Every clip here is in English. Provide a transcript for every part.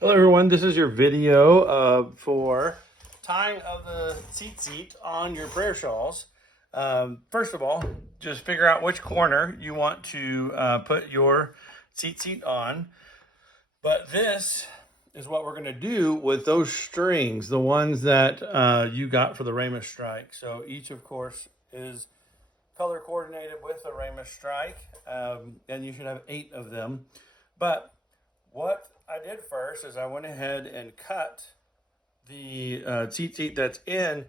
Hello everyone, this is your video for tying of the tzitzit on your prayer shawls. First of all, just figure out which corner you want to put your tzitzit on. But this is what we're going to do with those strings, the ones that you got for the Ramus strike. So each, of course, is color coordinated with the Ramus strike, and you should have 8 of them. But what I did first is I went ahead and cut the tzitzit that's in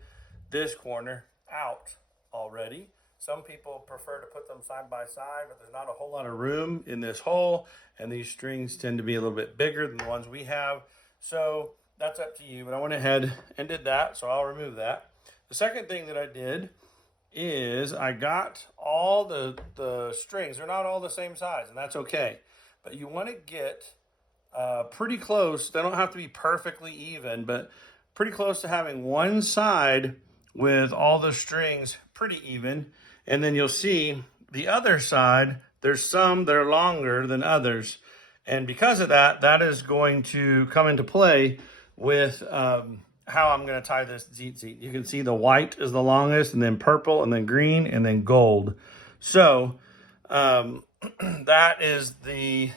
this corner out already. Some people prefer to put them side by side, but there's not a whole lot of room in this hole, and these strings tend to be a little bit bigger than the ones we have. So that's up to you, but I went ahead and did that, so I'll remove that. The second thing that I did is I got all the strings. They're not all the same size, and that's okay. But you want to get pretty close. They don't have to be perfectly even, but pretty close to having one side with all the strings pretty even. And then you'll see the other side, there's some that are longer than others. And because of that, that is going to come into play with how I'm going to tie this tzitzit. You can see the white is the longest, and then purple, and then green, and then gold. So that is the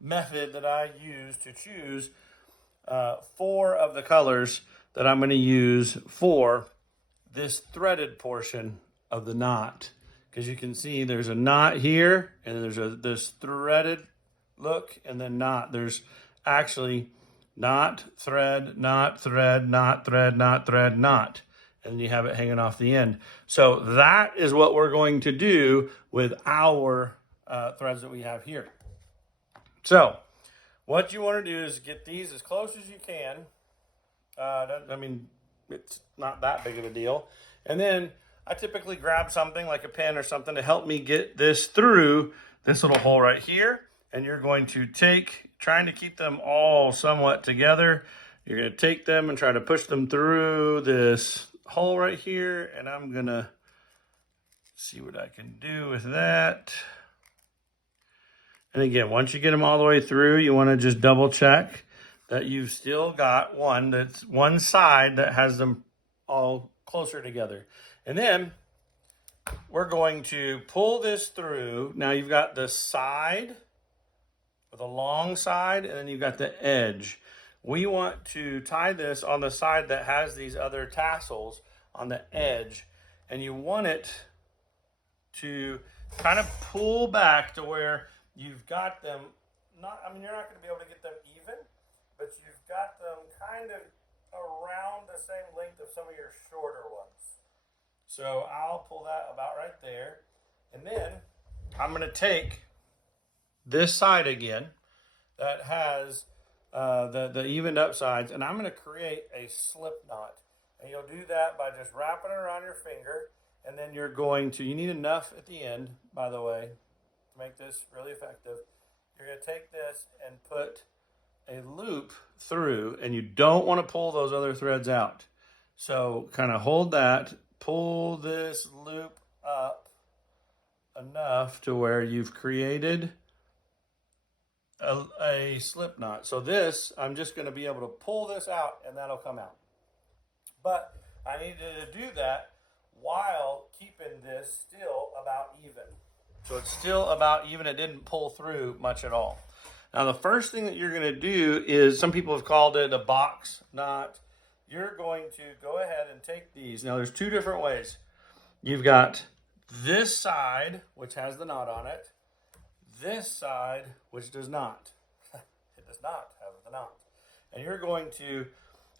method that I use to choose 4 of the colors that I'm going to use for this threaded portion of the knot. Because you can see there's a knot here, and there's this threaded look, and then knot. There's actually knot, thread, knot, thread, knot, thread, knot, thread, knot. And you have it hanging off the end. So that is what we're going to do with our threads that we have here. So what you want to do is get these as close as you can. I mean, it's not that big of a deal. And then I typically grab something like a pen or something to help me get this through this little hole right here. And you're going to trying to keep them all somewhat together. You're going to take them and try to push them through this hole right here. And I'm going to see what I can do with that. And again, once you get them all the way through, you want to just double check that you've still got one side that has them all closer together. And then we're going to pull this through. Now you've got the side with a long side, and then you've got the edge. We want to tie this on the side that has these other tassels on the edge, and you want it to kind of pull back to where you've got them you're not going to be able to get them even, but you've got them kind of around the same length of some of your shorter ones. So I'll pull that about right there. And then I'm going to take this side again that has the evened up sides, and I'm going to create a slip knot. And you'll do that by just wrapping it around your finger, and then you need enough at the end, by the way, to make this really effective. You're going to take this and put a loop through, and you don't want to pull those other threads out. So kind of hold that, pull this loop up enough to where you've created a slip knot. So this, I'm just going to be able to pull this out, and that'll come out. But I needed to do that while keeping this still about even. So it's still about even. It didn't pull through much at all. Now the first thing that you're going to do is, some people have called it a box knot. You're going to go ahead and take these. Now there's 2 different ways. You've got this side, which has the knot on it. This side, which does not. It does not have the knot. And you're going to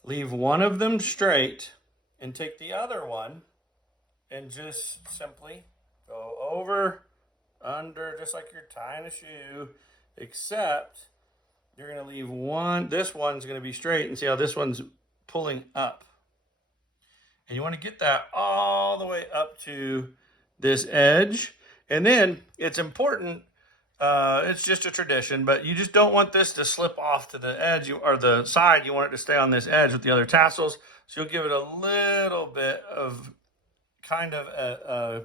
leave one of them straight and take the other one and just simply go over, under, just like you're tying a shoe, except you're going to leave one. This one's going to be straight, and see how this one's pulling up. And you want to get that all the way up to this edge. And then it's important, it's just a tradition, but you just don't want this to slip off to the edge or the side. You want it to stay on this edge with the other tassels. So you'll give it a little bit of kind of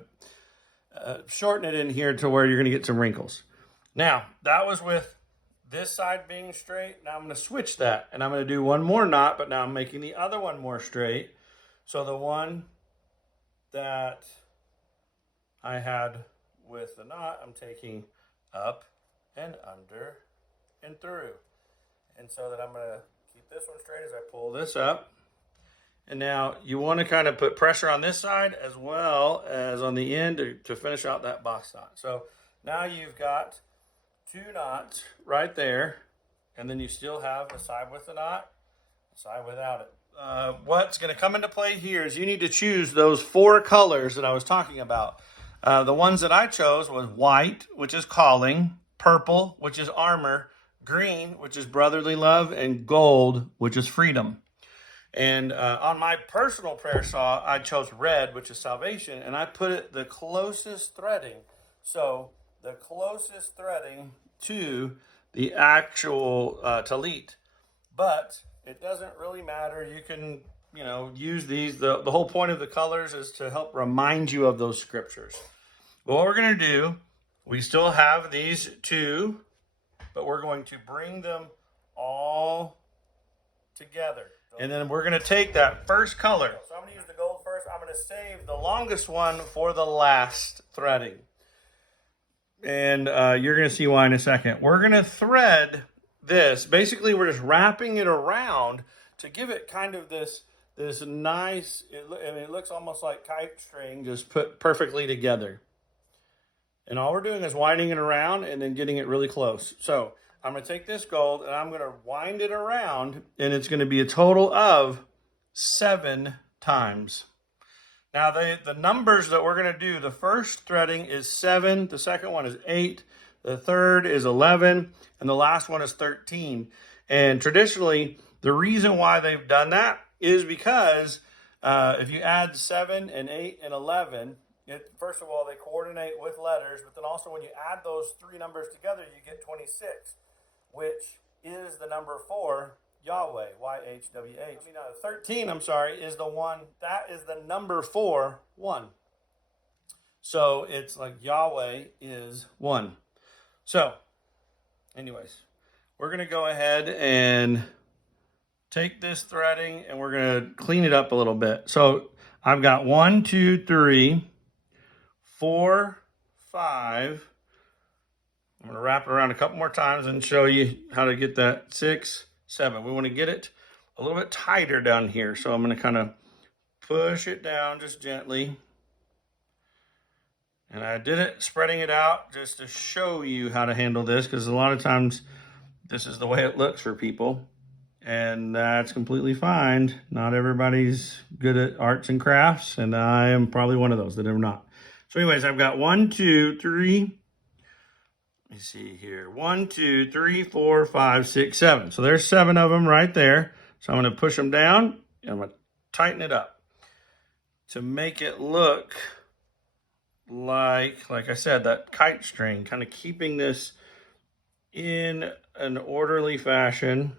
shorten it in here to where you're going to get some wrinkles. Now, that was with this side being straight. Now I'm going to switch that, and I'm going to do one more knot, but now I'm making the other one more straight. So the one that I had with the knot, I'm taking up and under and through. And so that I'm going to keep this one straight as I pull this up. And now you want to kind of put pressure on this side as well as on the end to finish out that box knot. So now you've got 2 knots right there, and then you still have a side with the knot, a side without it. What's going to come into play here is you need to choose those 4 colors that I was talking about. The ones that I chose was white, which is calling, purple, which is armor, green, which is brotherly love, and gold, which is freedom. And on my personal prayer saw, I chose red, which is salvation, and I put it the closest threading. So the closest threading to the actual talit. But it doesn't really matter. You can, use these. The whole point of the colors is to help remind you of those scriptures. But what we're going to do, we still have these 2, but we're going to bring them all together. And then we're going to take that first color. So I'm going to use the gold first. I'm going to save the longest one for the last threading. And you're going to see why in a second. We're going to thread this. Basically, we're just wrapping it around to give it kind of this nice, it looks almost like kite string just put perfectly together. And all we're doing is winding it around and then getting it really close. So I'm going to take this gold and I'm going to wind it around, and it's going to be a total of 7 times. Now the numbers that we're going to do, the first threading is 7, the second one is 8, the third is 11, and the last one is 13. And traditionally, the reason why they've done that is because if you add 7 and 8 and 11, first of all, they coordinate with letters, but then also when you add those 3 numbers together, you get 26. Which is the number 4, Yahweh, Y-H-W-H. 13, is the one, that is the number 4, 1. So it's like Yahweh is 1. So, anyways, we're going to go ahead and take this threading and we're going to clean it up a little bit. So I've got 1, 2, 3, 4, 5. I'm going to wrap it around a couple more times and show you how to get that 6, 7. We want to get it a little bit tighter down here. So I'm going to kind of push it down just gently. And I did it spreading it out just to show you how to handle this, because a lot of times this is the way it looks for people. And that's completely fine. Not everybody's good at arts and crafts, and I am probably one of those that are not. So anyways, I've got 1, 2, 3. Let me see here. 1, 2, 3, 4, 5, 6, 7. So there's 7 of them right there. So I'm going to push them down and I'm going to tighten it up to make it look like I said, that kite string, kind of keeping this in an orderly fashion.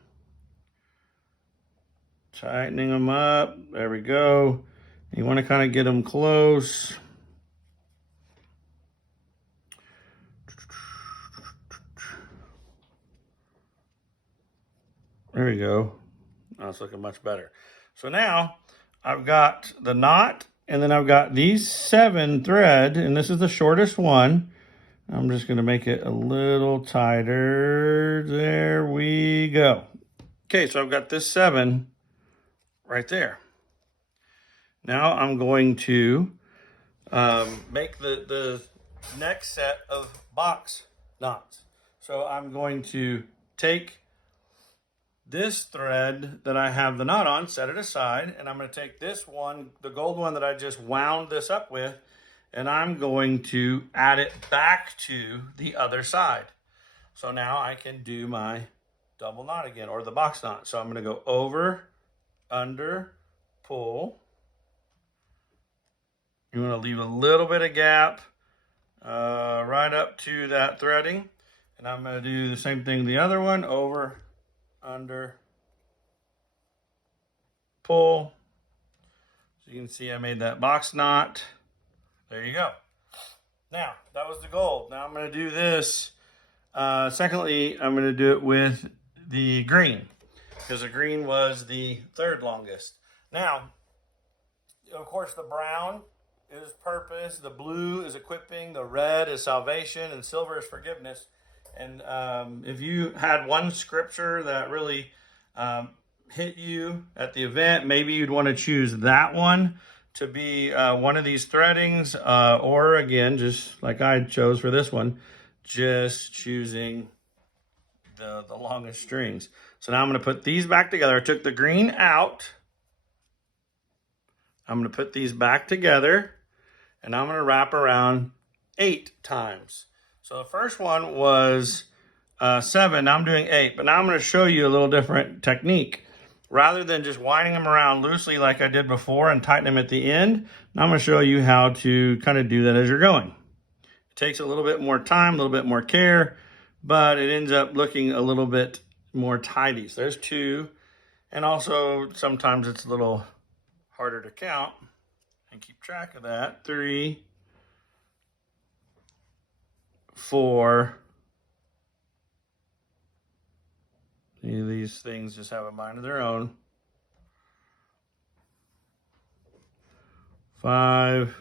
Tightening them up. There we go. You want to kind of get them close. There we go. That's looking much better. So now I've got the knot, and then I've got these 7 thread, and this is the shortest one. I'm just going to make it a little tighter. There we go. Okay, so I've got this 7 right there. Now I'm going to make the next set of box knots. So I'm going to take this thread that I have the knot on, set it aside, and I'm going to take this one, the gold one that I just wound this up with, and I'm going to add it back to the other side. So now I can do my double knot again, or the box knot. So I'm going to go over, under, pull. You want to leave a little bit of gap right up to that threading. And I'm going to do the same thing the other one, over, under, pull. So you can see I made that box knot. There you go. Now, that was the gold. Now I'm going to do this Secondly, I'm going to do it with the green because the green was the third longest. Now, of course, the brown is purpose, the blue is equipping, the red is salvation, and silver is forgiveness. And if you had one scripture that really hit you at the event, maybe you'd want to choose that one to be one of these threadings, or again, just like I chose for this one, just choosing the longest strings. So now I'm going to put these back together. I took the green out. I'm going to put these back together, and I'm going to wrap around 8 times. So the first one was 7. Now I'm doing 8, but now I'm going to show you a little different technique. Rather than just winding them around loosely like I did before and tighten them at the end, now I'm going to show you how to kind of do that as you're going. It takes a little bit more time, a little bit more care, but it ends up looking a little bit more tidy. So there's 2, and also sometimes it's a little harder to count and keep track of that. 3, 4. These things just have a mind of their own. 5,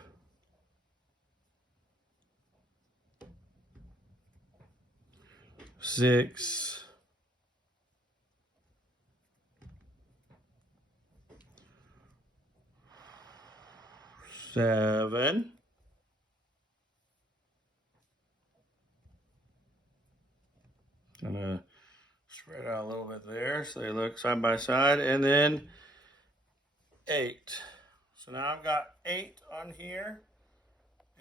6, 7. Gonna spread out a little bit there so they look side by side, and then 8. So now I've got 8 on here.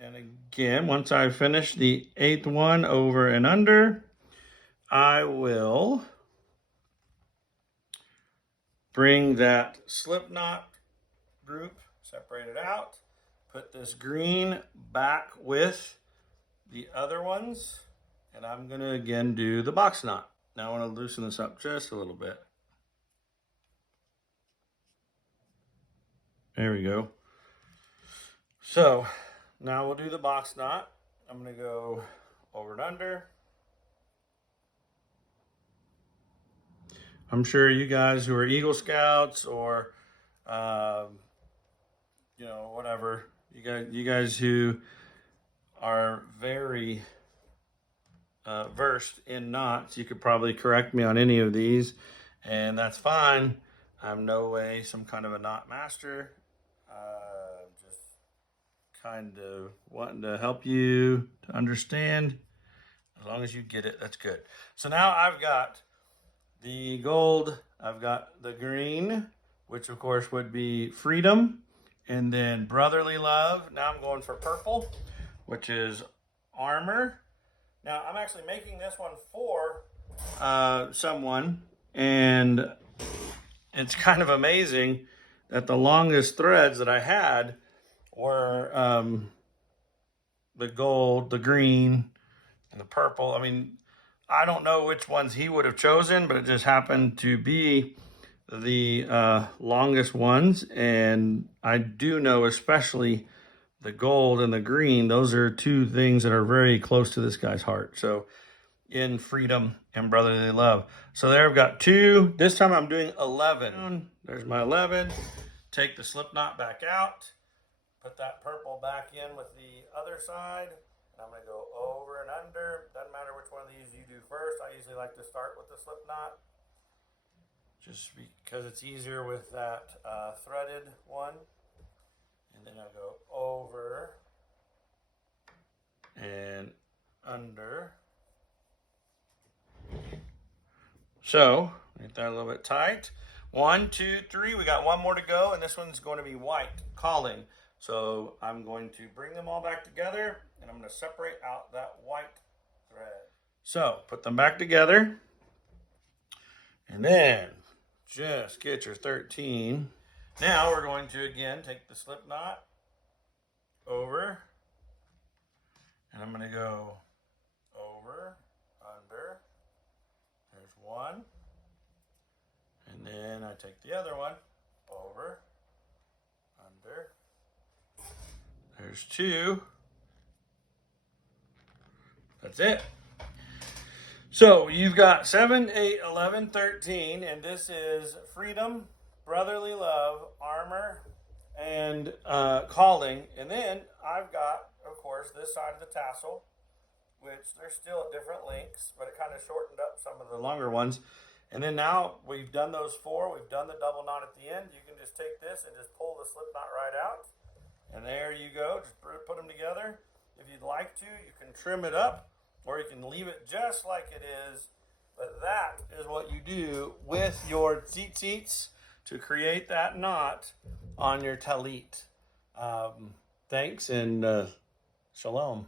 And again, once I finish the 8th one over and under, I will bring that slip knot group, separate it out, put this green back with the other ones, and I'm going to again do the box knot. Now I want to loosen this up just a little bit. There we go. So now we'll do the box knot. I'm going to go over and under. I'm sure you guys who are Eagle Scouts or, you know, whatever, you guys who are very versed in knots, you could probably correct me on any of these, and that's fine. I'm no way some kind of a knot master. Just kind of wanting to help you to understand. As long as you get it, that's good. So now I've got the gold, I've got the green, which of course would be freedom, and then brotherly love. Now I'm going for purple, which is armor. Now I'm actually making this one for someone, and it's kind of amazing that the longest threads that I had were the gold, the green, and the purple. I mean, I don't know which ones he would have chosen, but it just happened to be the longest ones. And I do know especially the gold and the green, those are 2 things that are very close to this guy's heart. So in freedom and brotherly love. So there I've got 2. This time I'm doing 11. There's my 11. Take the slip knot back out. Put that purple back in with the other side. I'm going to go over and under. Doesn't matter which one of these you do first. I usually like to start with the slip knot, just because it's easier with that threaded one. And then I'll go over and under. So, make that a little bit tight. 1, 2, 3. We got one more to go, and this one's going to be white, calling. So I'm going to bring them all back together, and I'm going to separate out that white thread. So put them back together, and then just get your 13. Now we're going to again take the slip knot over, and I'm going to go over, under. There's 1, and then I take the other one over, under. There's 2. That's it. So you've got 7, 8, 11, 13, and this is freedom, brotherly love, armor, and calling. And then I've got, of course, this side of the tassel, which they're still at different lengths, but it kind of shortened up some of the longer ones. And then now we've done those 4, we've done the double knot at the end. You can just take this and just pull the slip knot right out. And there you go, just put them together. If you'd like to, you can trim it up, or you can leave it just like it is. But that is what you do with your tzitzits to create that knot on your talit. Thanks, and shalom.